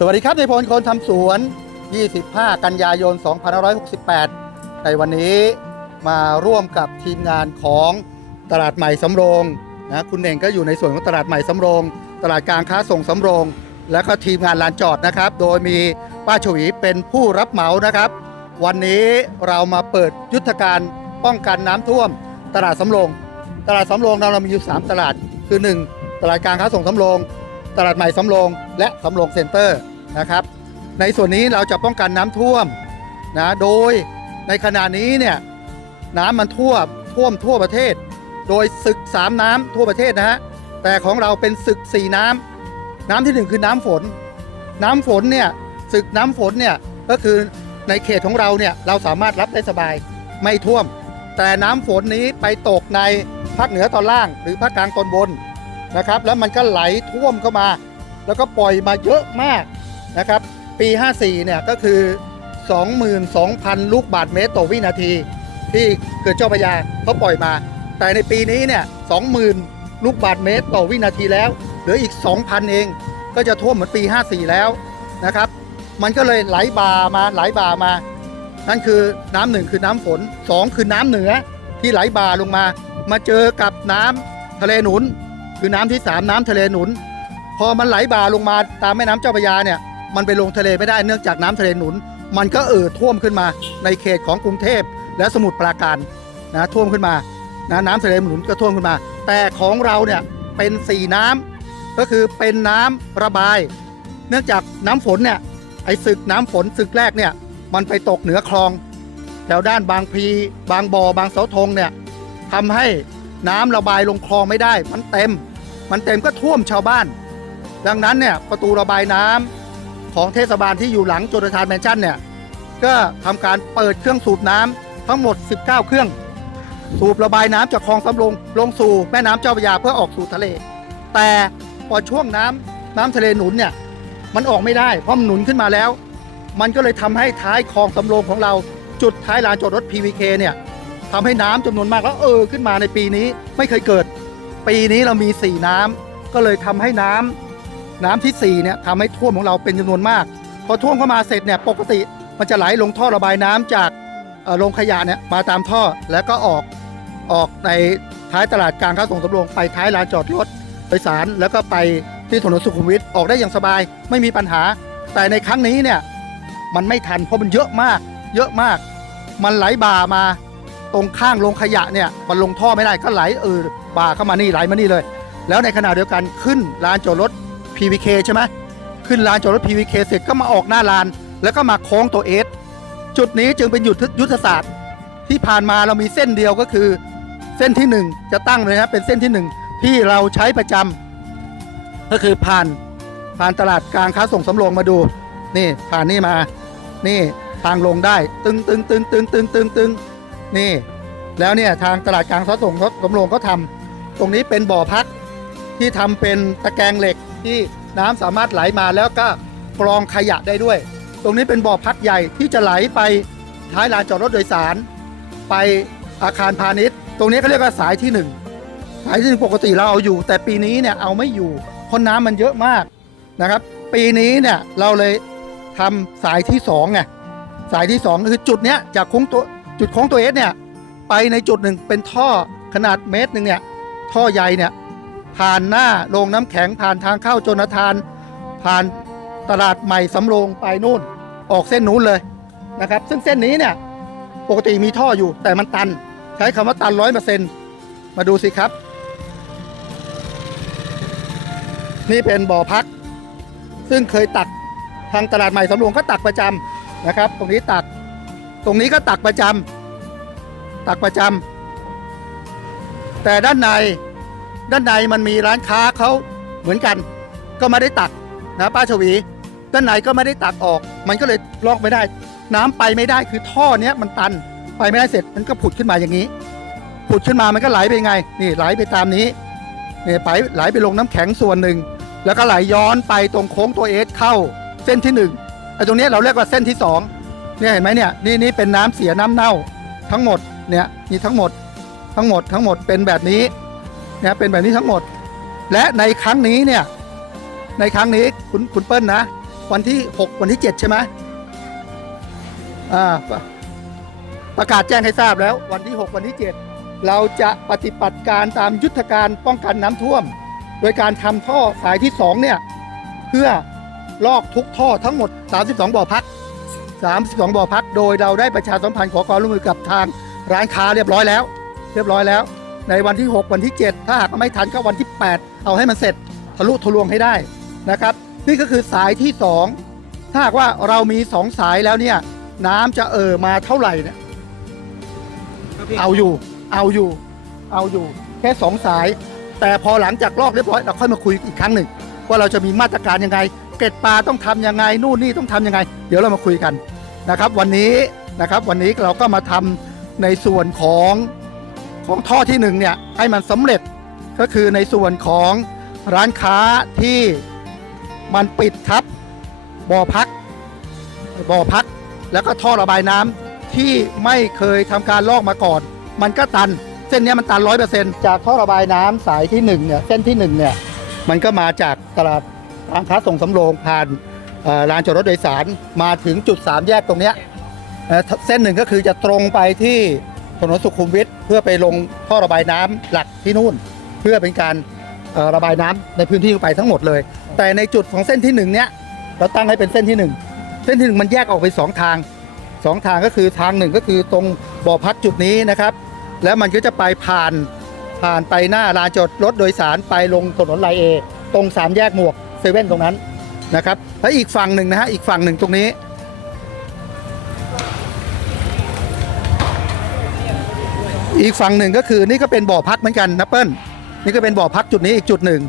สวัสดีครับในพลคนทำสวน 25 กันยายน 2568 ในวันนี้มาร่วมกับทีมงานของตลาดใหม่สำโรงนะคุณเน่งก็อยู่ในส่วนของตลาดใหม่สำโรง ตลาดกลางค้าส่งสำโรง และก็ทีมงานลานจอดนะครับ โดยมีป้าฉวีเป็นผู้รับเหมานะครับ วันนี้เรามาเปิดยุทธการป้องกันน้ำท่วม ตลาดสำโรง ตลาดสำโรงเราเรามีอยู่ 3 ตลาดคือ 1 ตลาดกลางค้าส่งสำโรง ตลาดใหม่สำโรงและสำโรงเซ็นเตอร์นะครับ ในส่วนนี้เราจะป้องกันน้ำท่วมนะโดยในขณะนี้เนี่ยน้ำมันท่วมท่วมทั่วประเทศ โดยศึกสามน้ำทั่วประเทศนะฮะแต่ของเราเป็นศึกสี่น้ำน้ำที่หนึ่งคือน้ำฝน น้ำฝนเนี่ยศึกน้ำฝนเนี่ยก็คือในเขตของเราเนี่ยเราสามารถรับได้สบายไม่ท่วม แต่น้ำฝนนี้ไปตกในภาคเหนือตอนล่าง หรือภาคกลางตอนบน นะครับ แล้วมันก็ไหลท่วมเข้ามา แล้วก็ปล่อยมาเยอะมากนะครับ ปี 54 เนี่ยก็คือ 22,000 ลูกบาทเมตรต่อวินาที ที่เกิดเจ้าพระยาเขาปล่อยมา แต่ในปีนี้เนี่ย 20,000 ลูกบาทเมตรต่อวินาทีแล้ว เหลืออีก 2,000 เอง ก็จะท่วมเหมือนปี 54 แล้วนะครับ มันก็เลยไหลบ่ามาไหลบ่ามา นั่นคือน้ำหนึ่งคือน้ำฝนสองคือน้ำเหนือที่ไหลบ่าลงมา มาเจอกับน้ำทะเลหนุน คือน้ำที่สามน้ำทะเลหนุน พอมันไหลบ่าลงมาตามแม่น้ำเจ้าพระยาเนี่ยมันไปลงทะเลไม่ได้เนื่องจากน้ำทะเลหนุน มันก็เอ่อท่วมขึ้นมาในเขตของกรุงเทพและสมุทรปราการนะท่วมขึ้นมานะน้ำทะเลหนุนก็ท่วมขึ้นมา แต่ของเราเนี่ยเป็นสี่น้ำก็คือเป็นน้ำระบาย เนื่องจากน้ำฝนเนี่ยไอ้ศึกน้ำฝนศึกแรกเนี่ยมันไปตกเหนือคลองแถวด้านบางพีบางบอ่อบางเสาธงเนี่ยทำให้ น้ำระบายลงคลองไม่ได้ มันเต็ม มันเต็มก็ท่วมชาวบ้าน ดังนั้นเนี่ยประตูระบายน้ำของเทศบาลที่อยู่หลังโจทานแมนชั่นเนี่ยก็ทำการเปิดเครื่องสูบน้ำทั้งหมด 19 เครื่อง สูบระบายน้ำจากคลองสำโรงลงสู่แม่น้ำเจ้าพระยาเพื่อออกสู่ทะเล แต่พอช่วงน้ำน้ำทะเลหนุนเนี่ยมันออกไม่ได้เพราะมันหนุนขึ้นมาแล้ว มันก็เลยทำให้ท้ายคลองสำโรงของเราจุดท้ายลานจอดรถ PVK เนี่ย ทำให้น้ำจำนวนมากแล้วเออขึ้นมาในปีนี้ไม่เคยเกิด ปีนี้เรามี4น้ำก็เลยทำให้น้ำน้ำทีสี่4เนี่ยทำให้ท่วมของเราเป็นจำนวนมาก พอท่วมเข้ามาเสร็จเนี่ยปกติมันจะไหลลงท่อระบายน้ำจากโรงขยะเนี่ยมาตามท่อแล้วก็ออกออกในท้ายตลาดกลางค้าส่งสำโรงไปท้ายลานจอดรถโดยสารแล้วก็ไปที่ถนนสุขุมวิทออกได้อย่างสบาย ไม่มีปัญหา แต่ในครั้งนี้เนี่ยมันไม่ทันเพราะมันเยอะมาก เยอะมาก มันไหลบ่ามา ตรงข้างโรงขยะเนี่ยมันลงท่อไม่ได้ก็ไหลเออบ่าเข้ามานี่ไหลมานี่เลย แล้วในขณะเดียวกันขึ้นลานจอดรถ PVK ใช่ไหมขึ้นลานจอดรถ PVK เสร็จก็มาออกหน้าลาน แล้วก็มาโค้งตัวเอสจุดนี้จึงเป็นยุทธยุทธศาสตร์ ที่ผ่านมาเรามีเส้นเดียวก็คือ เส้นที่หนึ่งจะตั้งเลยนะเป็นเส้นที่หนึ่งที่เราใช้ประจำก็คือผ่านผ่านตลาดกลางค้าส่งสำโรงมาดู นี่ผ่านนี่มา นี่ทางลงได้ ตึงตึงตึงตึงตึงตึงตึง นี่ แล้วเนี่ยทางตลาดกลางค้าส่งสำโรงก็ทำตรงนี้เป็นบ่อพักที่ทำเป็นตะแกรงเหล็กที่น้ำสามารถไหลมาแล้วก็กรองขยะได้ด้วย ตรงนี้เป็นบ่อพักใหญ่ที่จะไหลไปท้ายลานจอดรถโดยสาร ไปอาคารพาณิชย์ ตรงนี้เขาเรียกว่าสายที่หนึ่งสายที่หนึ่งปกติเราเอาอยู่ แต่ปีนี้เนี่ยเอาไม่อยู่เพราะน้ำมันเยอะมากนะครับ ปีนี้เนี่ยเราเลยทำสายที่สองไงสายที่สองคือจุดเนี้ยจากโค้งตัว จุดโค้งตัวเอสเนี่ยไปในจุดหนึ่งเป็นท่อขนาดเมตรหนึ่งเนี่ยท่อใหญ่เนี่ยผ่านหน้าโรงน้ำแข็งผ่านทางเข้าโจนาธาน ผ่านตลาดใหม่สำโรงไปนู่น ออกเส้นนู้นเลยนะครับ ซึ่งเส้นนี้เนี่ยปกติมีท่ออยู่แต่มันตัน ใช้คำว่าตันร้อยเปอร์เซ็นต์มาดูสิครับ นี่เป็นบ่อพัก ซึ่งเคยตักทางตลาดใหม่สำโรงก็ตักประจำนะครับ ตรงนี้ตัก ตรงนี้ก็ตักประจำตักประจำแต่ด้านในด้านในมันมีร้านค้าเขาเหมือนกัน ก็ไม่ได้ตักนะป้าชวี ด้านในก็ไม่ได้ตักออก มันก็เลยลอกไม่ได้ น้ำไปไม่ได้คือท่อเนี้ยมันตันไปไม่ได้เสร็จมันก็ผุดขึ้นมาอย่างนี้ ผุดขึ้นมามันก็ไหลไปไง นี่ไหลไปตามนี้เนี่ยไปไหลไปลงน้ำแข็งส่วนหนึ่ง แล้วก็ไหลย้อนไปตรงโค้งตัวเอสเข้าเส้นที่หนึ่งไอ้ตรงเนี้ยเราเรียกว่าเส้นที่สอง เนี่ยเห็นไหมเนี่ยนี่นี่เป็นน้ำเสียน้ำเน่าทั้งหมดเนี่ยนี่ทั้งหมดทั้งหมดทั้งหมดเป็นแบบนี้เนี่ยเป็นแบบนี้ทั้งหมด และในครั้งนี้เนี่ยในครั้งนี้คุณคุณเปิ้ลนะ วันที่ 6 วันที่ 7 ใช่ไหมอ่าประประกาศแจ้งให้ทราบแล้ว วันที่ 6 วันที่ 7 เราจะปฏิบัติการตามยุทธการป้องกันน้ำท่วม โดยการทำท่อสายที่ 2 เนี่ย เพื่อลอกทุกท่อทั้งหมด 32 บ่อพัก 32บ่อพัก โดยเราได้ประชาสัมพันธ์ขอความร่วมมือกับทางร้านค้าเรียบร้อยแล้ว เรียบร้อยแล้ว ในวันที่ 6 วันที่ 7 ถ้าหากไม่ทันก็วันที่ 8 เอาให้มันเสร็จทะลุทะลวงให้ได้นะครับ นี่ก็คือสายที่ 2 ถ้าหากว่าเรามี 2 สายแล้วเนี่ยน้ำจะเอ่อมาเท่าไหร่เนี่ยเอาอยู่ เอาอยู่ เอาอยู่ แค่2สาย แต่พอหลังจากลอกเรียบร้อยเราค่อยมาคุยอีกครั้งหนึ่งว่าเราจะมีมาตรการยังไง เกล็ดปลาต้องทำยังไง นู่นนี่ต้องทำยังไง เดี๋ยวเรามาคุยกัน นะครับวันนี้นะครับวันนี้เราก็มาทำในส่วนของของท่อที่หนึ่งเนี่ยให้มันสำเร็จก็คือในส่วนของร้านค้าที่มันปิดทับบ่อพักบ่อพัก แล้วก็ท่อระบายน้ำที่ไม่เคยทำการลอกมาก่อน มันก็ตัน เส้นนี้มันตันร้อยเปอร์เซ็นต์จากท่อระบายน้ำสายที่หนึ่งเนี่ยเส้นที่หนึ่งเนี่ยมันก็มาจากตลาดร้านค้าส่งสำโรงผ่าน ลานจอดรถโดยสารมาถึงจุดสามแยกตรงเนี้ยเส้นหนึ่งก็คือจะตรงไปที่ถนนสุขุมวิทเพื่อไปลงท่อระบายน้ำหลักที่นู่น เพื่อเป็นการระบายน้ำในพื้นที่ไปทั้งหมดเลย แต่ในจุดของเส้นที่หนึ่งเนี้ยเราตั้งให้เป็นเส้นที่หนึ่งเส้นที่หนึ่งมันแยกออกไปสองทางสองทางก็คือทางหนึ่งก็คือตรงบ่อพักจุดนี้นะครับ แล้วมันก็จะไปผ่านผ่านไปหน้าลานจอดรถโดยสารไปลงถนนไลเอตรงสามแยกหมวกเซเว่นตรงนั้น นะครับแล้วอีกฝั่งหนึ่งนะฮะอีกฝั่งหนึ่งตรงนี้ อีกฝั่งหนึ่งก็คือนี่ก็เป็นบ่อพักเหมือนกันนะเปิ้ลนี่ก็เป็นบ่อพักจุดนี้อีกจุดหนึ่ง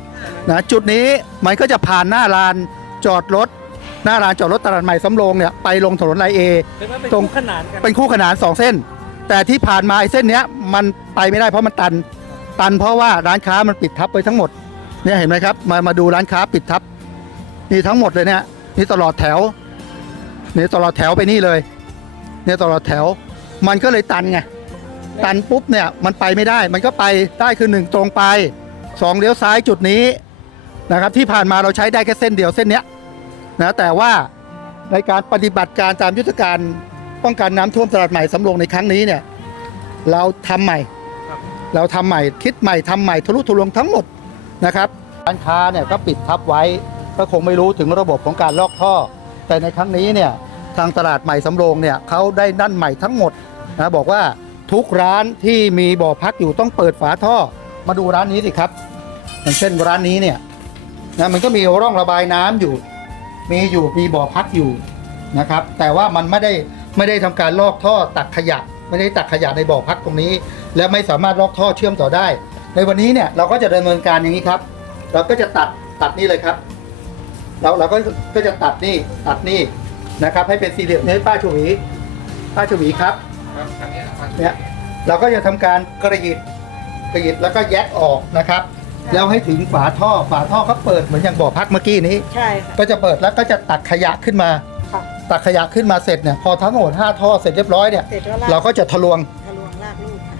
นะจุดนี้มันก็จะผ่านหน้าลานจอดรถ หน้าลานจอดรถตลาดใหม่สำโรงเนี่ยไปลงถนนไลเอเรียกว่าเป็นตรงคู่ขนานกันเป็นคู่ขนานสองเส้น แต่ที่ผ่านมาไอ้เส้นเนี้ยมันไปไม่ได้เพราะมันตัน ตันเพราะว่าร้านค้ามันปิดทับไปทั้งหมดเนี่ยเห็นไหมครับมามาดูร้านค้าปิดทับ นี่ทั้งหมดเลยเนี่ยนี่ตลอดแถวนี่ตลอดแถวไปนี่เลยเนี่ยตลอดแถว มันก็เลยตันไงตันปุ๊บเนี่ยมันไปไม่ได้ มันก็ไปได้คือหนึ่งตรงไปสองเลี้ยวซ้ายจุดนี้นะครับ ที่ผ่านมาเราใช้ได้แค่เส้นเดียวเส้นเนี้ยนะแต่ว่าในการปฏิบัติการตามยุทธการป้องกันน้ำท่วมตลาดใหม่สำโรงในครั้งนี้เนี่ยเราทำใหม่เราทำใหม่คิดใหม่ทำใหม่ทะลุทะลวงทั้งหมดนะครับร้านค้าเนี่ยก็ปิดทับไว้ ก็คงไม่รู้ถึงระบบของการลอกท่อ แต่ในครั้งนี้เนี่ยทางตลาดใหม่สำโรงเนี่ยเขาได้นั่นใหม่ทั้งหมดนะบอกว่าทุกร้านที่มีบ่อพักอยู่ต้องเปิดฝาท่อ มาดูร้านนี้สิครับ อย่างเช่นร้านนี้เนี่ยนะมันก็มีร่องระบายน้ำอยู่ มีอยู่มีบ่อพักอยู่นะครับ แต่ว่ามันไม่ได้ไม่ได้ทำการลอกท่อตักขยะ ไม่ได้ตักขยะในบ่อพักตรงนี้ และไม่สามารถลอกท่อเชื่อมต่อได้ ในวันนี้เนี่ยเราก็จะดำเนินการอย่างนี้ครับ เราก็จะตัดตัดนี่เลยครับ เราเราก็ก็จะตัดนี่ตัดนี่นะครับ ให้เป็นสี่เหลี่ยมนี้ป้าชวีป้าชวีครับเนี่ยเราก็จะทำการกระยิดกระยิดแล้วก็แยกออกนะครับ แล้วให้ถึงฝาท่อฝาท่อเขาเปิดเหมือนอย่างบ่อพักเมื่อกี้นี้ ใช่ค่ะ ก็จะเปิดแล้วก็จะตักขยะขึ้นมา ค่ะ ตักขยะขึ้นมาเสร็จเนี่ยพอทั้งหมด5ท่อเสร็จเรียบร้อยเนี่ยเสร็จก็ลากเราก็จะทะลวงทะลวงลากลูกค่ะ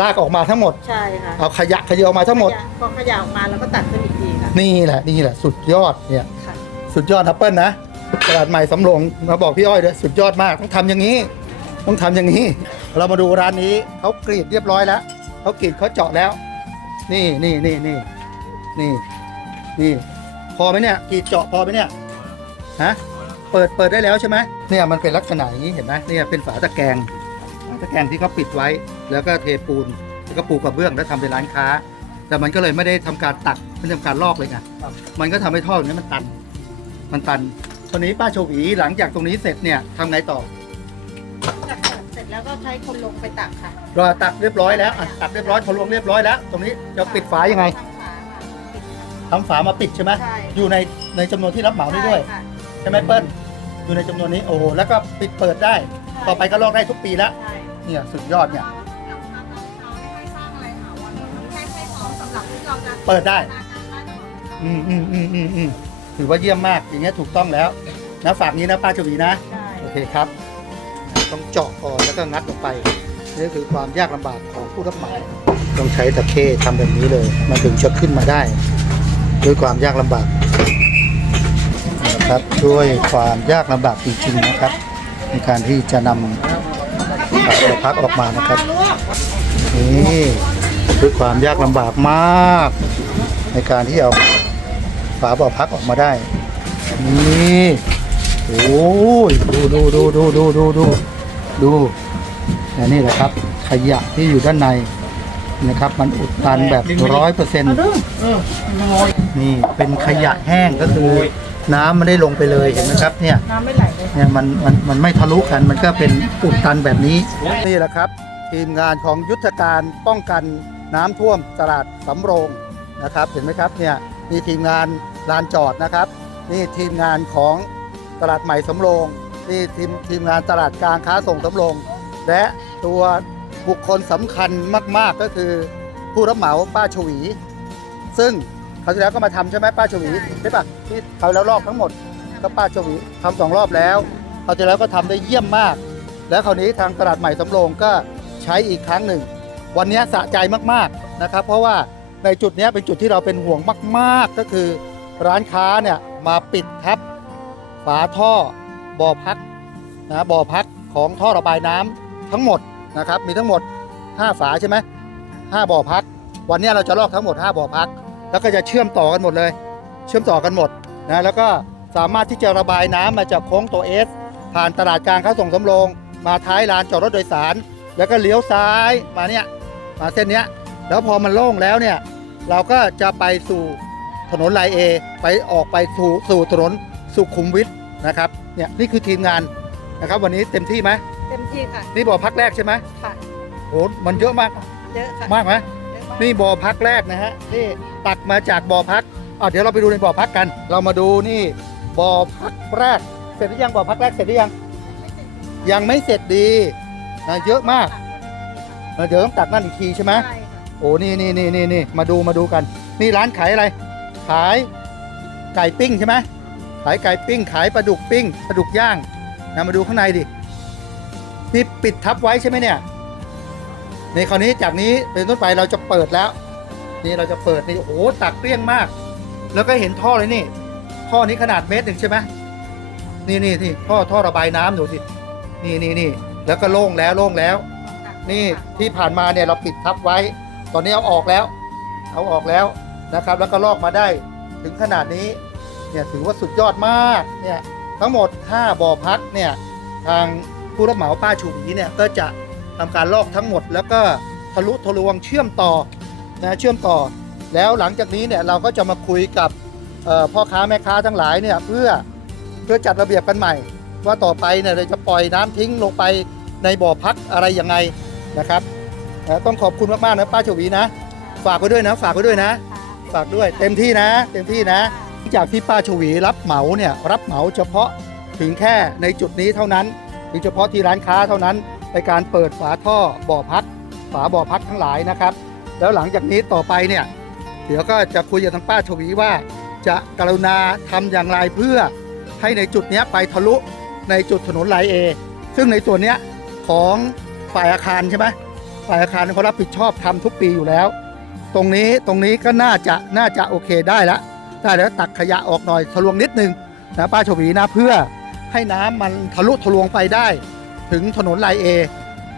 ลากออกมาทั้งหมด ใช่ค่ะเอาขยะขยะออกมาทั้งหมด ขยะพอขยะออกมาเราก็ตัดขึ้นอีกทีค่ะ นี่แหละนี่แหละสุดยอดเนี่ยค่ะ สุดยอดทัพเปิลนะตลาดใหม่สำโรงมาบอกพี่อ้อยด้วยสุดยอดมากต้องทำอย่างนี้ ต้องทำอย่างนี้ เรามาดูร้านนี้เขากรีดเรียบร้อยแล้วเขากรีดเขาเจาะแล้ว นี่นี่นี่นี่นี่นี่พอไหมเนี่ยกรีดเจาะพอไหมเนี่ยฮะเปิดเปิดได้แล้วใช่ไหมเนี่ยมันเป็นลักษณะอย่างนี้เห็นไหมเนี่ยเป็นฝาตะแกรงฝาตะแกรงที่เขาปิดไว้ แล้วก็เทปูนแล้วก็ปูกระเบื้องแล้วทำเป็นร้านค้า แต่มันก็เลยไม่ได้ทำการตักไม่ได้ทำการลอกเลยไงมันก็ทำให้ท่อตรงนี้มันตัน มันตันตอนนี้ป้าโชวีหลังจากตรงนี้เสร็จเนี่ยทำไงต่อตักเสร็จแล้วก็ใช้คนลงไปตักค่ะรอตักเรียบร้อยแล้วอะตักเรียบร้อยทะลวงเรียบร้อยแล้ว ตรงนี้จะปิดฝายังไงทำฝาค่ะปิดทำฝามาปิดใช่ไหมใช่ อยู่ในในจำนวนที่รับเหมาได้ด้วย ใช่ค่ะใช่ไหมเปิ้ลอยู่ในจำนวนนี้โอ้โหแล้วก็ปิดเปิดได้ ต่อไปก็ลอกได้ทุกปีแล้วใช่ เนี่ยสุดยอดเนี่ย เปิดได้ อืมอืมอืมอืมอืม ถือว่าเยี่ยมมากอย่างเงี้ยถูกต้องแล้วนะฝากนี้นะป้าโชวีนะใช่โอเคครับ ต้องเจาะก่อนแล้วก็งัดลงไปนี่คือความยากลำบากของผู้รับเหมาต้องใช้ตะเข้ทำแบบนี้เลยมันถึงจะขึ้นมาได้ ด้วยความยากลำบากใช้ใช้ครับด้วยความยากลำบากจริงๆนะครับ ในการที่จะนำฝาบ่อพักออกมานะครับนี่ด้วยความยากลำบากมาก ในการที่เอา ฝาบ่อพักออกมาได้ นี่โอ้ยดูดูดูดูดูดูดูดูและนี่แหละครับ ขยะที่อยู่ด้านในนะครับ มันอุดตันแบบร้อยเปอร์เซ็นต์นี่เป็นขยะแห้งก็คือ น้ำไม่ได้ลงไปเลยเห็นไหมครับเนี่ยน้ำไม่ไหลเลยเนี่ยมันมันมันไม่ทะลุกันมันก็เป็นอุดตันแบบนี้นี่แหละครับ ทีมงานของยุทธการป้องกันน้ำท่วมตลาดสำโรงนะครับ เห็นไหมครับเนี่ย นี่ทีมงานลานจอดนะครับ นี่ทีมงานของตลาดใหม่สำโรงนี่ทีมทีมงานตลาดกลางค้าส่งสำโรงและตัวบุคคลสำคัญมาก ๆก็คือผู้รับเหมาป้าชวี ซึ่งคราที่แล้วก็มาทำใช่ไหมป้าชวีใช่ปะที่เขาแล้วรอบทั้งหมดก็ป้าชวีทำสองรอบแล้วคราที่แล้วก็ทำได้เยี่ยมมาก แล้วคราวนี้ทางตลาดใหม่สำโรงก็ใช้อีกครั้งหนึ่ง วันนี้สะใจมากๆนะครับ เพราะว่า ในจุดนี้เป็นจุดที่เราเป็นห่วงมาก ๆ ก็คือ ร้านค้าเนี่ยมาปิดทับฝาท่อบ่อพักนะบ่อพักของท่อระบายน้ำทั้งหมดนะครับ มีทั้งหมด 5 ฝาใช่ไหมห้าบ่อพัก วันนี้เราจะลอกทั้งหมด 5 บ่อพัก แล้วก็จะเชื่อมต่อกันหมดเลย เชื่อมต่อกันหมดนะแล้วก็สามารถที่จะระบายน้ำมาจากโค้งตัวเอสผ่านตลาดกลางข้าส่งสำโรง มาท้ายลานจอดรถโดยสาร แล้วก็เลี้ยวซ้ายมาเนี่ยมาเส้นเนี้ย แล้วพอมันโล่งแล้วเนี่ย เราก็จะไปสู่ถนนลายเอไปออกไปสู่สู่ถนนสุขุมวิทนะครับเนี่ยนี่คือทีมงานนะครับ วันนี้เต็มที่ไหมเต็มที่ค่ะ นี่บ่อพักแรกใช่ไหมค่ะโหมันเยอะมากเยอะค่ะมากไหมเยอะมากนี่บ่อพักแรกนะฮะนี่ตักมาจากบ่อพักอะเดี๋ยวเราไปดูในบ่อพักกัน เรามาดูนี่บ่อพักแรก เสร็จหรือยังบ่อพักแรกเสร็จหรือยังยังไม่เสร็จดีนะเยอะมากเออเดี๋ยวต้องตักนั่นอีกทีใช่ไหมใช่ค่ะ โอ้นี่นี่นี่นี่นี่มาดูมาดูกัน นี่ร้านขายอะไร ขายไก่ปิ้งใช่ไหมขายไก่ปิ้ง ขายปลาดุกปิ้งปลาดุกย่างนะมาดูข้างในดินี่ปิดทับไว้ใช่ไหมเนี่ย ในคราวนี้จากนี้เป็นต้นไปเราจะเปิดแล้ว นี่เราจะเปิดนี่โอ้โหตักเกลี้ยงมาก แล้วก็เห็นท่อเลยนี่ ท่อนี้ขนาดเมตรหนึ่งใช่ไหมนี่นี่นี่ท่อท่อระบายน้ำดูสินี่นี่นี่แล้วก็โล่งแล้วโล่งแล้ว นี่ที่ผ่านมาเนี่ยเราปิดทับไว้ ตอนนี้เอาออกแล้ว เอาออกแล้วนะครับ แล้วก็ลอกมาได้ถึงขนาดนี้เนี่ยถือว่าสุดยอดมากเนี่ยทั้งหมด 5บ่อพักเนี่ยทางผู้รับเหมาป้าชูหีเนี่ยก็จะทำการลอกทั้งหมด แล้วก็ทะลุทะลวงเชื่อมต่อนะเชื่อมต่อ แล้วหลังจากนี้เนี่ยเราก็จะมาคุยกับพ่อค้าแม่ค้าทั้งหลายเนี่ยเพื่อเพื่อจัดระเบียบกันใหม่ ว่าต่อไปเนี่ยเราจะปล่อยน้ำทิ้งลงไปในบ่อพักอะไรยังไงนะครับ นะต้องขอบคุณมากๆนะป้าชวีนะ ฝากไว้ด้วยนะ ฝากไว้ด้วยนะ ฝากด้วยเต็มที่นะ เต็มที่นะ จากที่ป้าชวีรับเหมาเนี่ยรับเหมาเฉพาะถึงแค่ในจุดนี้เท่านั้นหรือเฉพาะที่ร้านค้าเท่านั้น ในการเปิดฝาท่อบ่อพัก ฝาบ่อพักทั้งหลายนะครับ แล้วหลังจากนี้ต่อไปเนี่ยเดี๋ยวก็จะคุยกับทางป้าชวีว่า จะกรุณาทำอย่างไรเพื่อให้ในจุดเนี้ยไปทะลุในจุดถนนไลน์เอซึ่งในส่วนเนี้ยของฝ่ายอาคารใช่ไหม ฝ่ายอาคารเขารับผิดชอบทำทุกปีอยู่แล้ว ตรงนี้ตรงนี้ก็น่าจะน่าจะโอเคได้ละได้แล้วตักขยะออกหน่อยทะลวงนิดนึงนะป้าชวีนะเพื่อให้น้ำมันทะลุทะลวงไปได้ ถึงถนนลน์เอ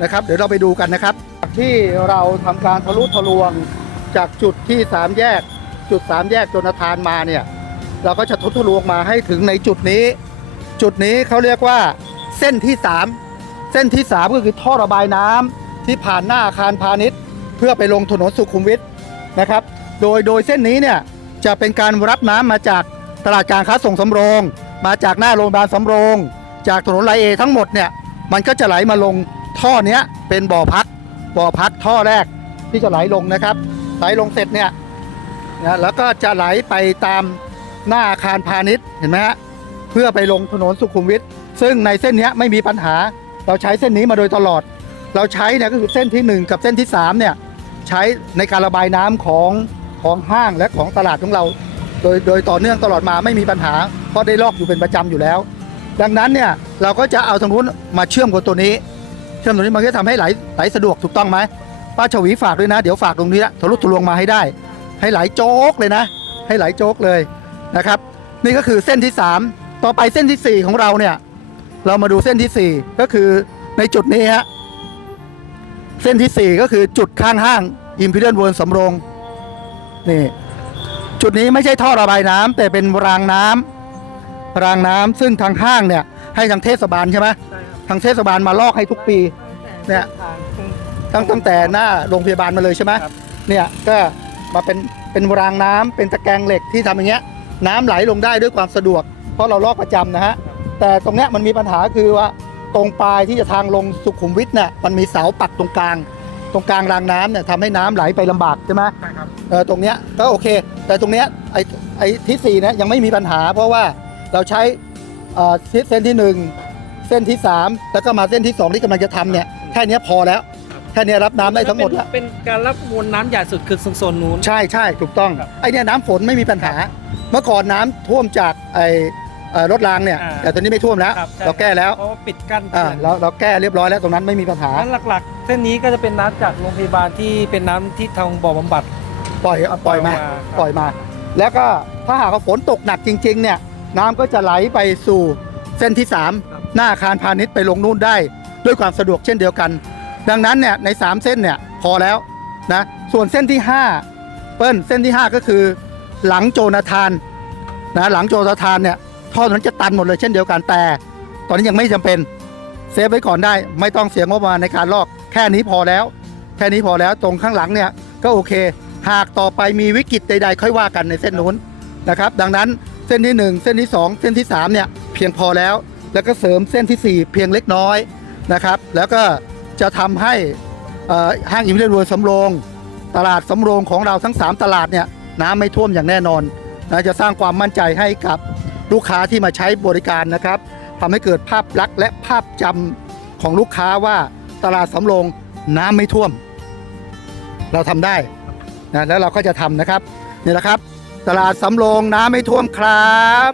นะครับเดี๋ยวเราไปดูกันนะครับ ที่เราทำการทะลุทะลวงจากจุดที่สามแยกจุดสามแยกจนทานมาเนี่ยเราก็จะทะลุทะลวงมาให้ถึงในจุดนี้ จุดนี้เขาเรียกว่าเส้นที่ 3 เส้นที่ 3 ก็คือท่อระบายน้ำ ที่ผ่านหน้าอาคารพาณิชย์ เพื่อไปลงถนนสุขุมวิทนะครับ โดยโดยเส้นนี้เนี่ยจะเป็นการรับน้ำมาจากตลาดกลารค้าส่งสำโรง มาจากหน้าโรงพยาบาลสำโรง จากถนนไลเอทั้งหมดเนี่ยมันก็จะไหลมาลงท่อเนี้ยเป็นบ่อพักบ่อพักท่อแรกที่จะไหลลงนะครับ ไหลลงเสร็จเนี่ยนะแล้วก็จะไหลไปตามหน้าอาคารพาณิชย์เห็นไหมฮะเพื่อไปลงถนนสุขุมวิทซึ่งในเส้นนี้ไม่มีปัญหาเราใช้เส้นนี้มาโดยตลอด เราใช้เนี่ยก็คือเส้นที่ 1 กับเส้นที่3เนี่ยใช้ในการระบายน้ำของของห้างและของตลาดของเรา โดยโดยต่อเนื่องตลอดมาไม่มีปัญหา เพราะได้ลอกอยู่เป็นประจำอยู่แล้ว ดังนั้นเนี่ยเราก็จะเอาตรงนู้นมาเชื่อมกับตัวนี้ เชื่อมตรงนี้มันก็ทำให้ไหลไหลสะดวกถูกต้องไหมป้าชวีฝากด้วยนะ เดี๋ยวฝากตรงนี้ละทะลุทะลวงมาให้ได้ ให้ไหลโจ๊กเลยนะ ให้ไหลโจ๊กเลยนะครับ นี่ก็คือเส้นที่ 3 ต่อไปเส้นที่ 4 ของเราเนี่ยเรามาดูเส้นที่ 4 ก็คือในจุดนี้ฮะ เส้นที่ 4 ก็คือจุดข้างห้างอิมพีเรียนเวิร์สำโรงนี่จุดนี้ไม่ใช่ท่อระบายน้ำแต่เป็นรางน้ำรางน้ำซึ่งทางห้างเนี่ย ให้ทางเทศบาลใช่ไหมใช่ครับทางเทศบาลมาลอกให้ทุกปีเนี่ยทางตั้งตั้งแต่หน้าโรงพยาบาลมาเลยใช่ไหมครับเนี่ยก็มาเป็นเป็นรางน้ำเป็นตะแกรงเหล็กที่ทำอย่างเงี้ย น้ำไหลลงได้ด้วยความสะดวก เพราะเราลอกประจำนะฮะแต่ตรงเนี้ยมันมีปัญหาคือว่า ตรงปลายที่จะทางลงสุขุมวิทเนี่ยมันมีเสาปักตรงกลาง ตรงกลางรางน้ำเนี่ยทำให้น้ำไหลไปลำบากใช่ไหมใช่ครับเออตรงเนี้ยก็โอเค แต่ตรงเนี้ยไอ้ไอ้ที่สี่เนี่ยยังไม่มีปัญหา เพราะว่าเราใช้เอ่อเส้นที่หนึ่งเส้นที่สามแล้วก็มาเส้นที่สองที่กำลังจะทำเนี่ยแค่เนี้ยพอแล้วแค่เนี้ยรับน้ำได้ทั้งหมดแล้ว เป็นการรับมวลน้ำใหญ่สุดคือโซนนู้น ใช่ใช่ถูกต้อง ครับ ไอ้เนี่ยน้ำฝนไม่มีปัญหา เมื่อก่อนน้ำท่วมจากไอ้ เอ่อรถรางเนี่ยอ่า แต่ตอนนี้ไม่ท่วมแล้วครับใช่เราแก้แล้วเพราะว่าปิดกั้นอ่าเราเราแก้เรียบร้อยแล้วตรงนั้นไม่มีปัญหา นั้นหลักๆ เส้นนี้ก็จะเป็นน้ำจากโรงพยาบาลที่เป็นน้ำที่ทางบ่อบำบัด ปล่อยเอาปล่อยมาปล่อยมาครับปล่อยมา แล้วก็ถ้าหากว่าฝนตกหนักจริง ๆ เนี่ย น้ำก็จะไหลไปสู่เส้นที่3หน้าอาคารพาณิชย์ไปลงนู่นได้ ด้วยความสะดวกเช่นเดียวกัน ดังนั้นเนี่ยใน 3 เส้นเนี่ยพอแล้วนะส่วนเส้นที่ 5 เปิ้ลเส้นที่ 5 ก็คือ หลังโจนาธานนะหลังโจนาธานเนี่ย ท่อนั้นจะตันหมดเลยเช่นเดียวกันแต่ ตอนนี้ยังไม่จำเป็นเซฟไว้ก่อนได้ ไม่ต้องเสียงบประมาณในการลอก แค่นี้พอแล้ว แค่นี้พอแล้วตรงข้างหลังเนี่ยก็โอเค หากต่อไปมีวิกฤตใด ๆ ค่อยว่ากันในเส้นนู้นนะครับ ดังนั้นเส้นที่ 1 เส้นที่ 2 เส้นที่3เนี่ยเพียงพอแล้ว แล้วก็เสริมเส้นที่ 4 เพียงเล็กน้อยนะครับ แล้วก็จะทำให้ห้างอิมพีเรียลเวิร์สำโรงตลาดสำโรงของเราทั้ง 3 ตลาดเนี่ยน้ำไม่ท่วมอย่างแน่นอนนะจะสร้างความมั่นใจให้กับ ลูกค้าที่มาใช้บริการนะครับทำให้เกิดภาพลักษณ์และภาพจำของลูกค้าว่าตลาดสำโรงน้ำไม่ท่วม เราทำได้นะแล้วเราก็จะทำนะครับนี่แหละครับ ตลาดสำโรงน้ำไม่ท่วมครับ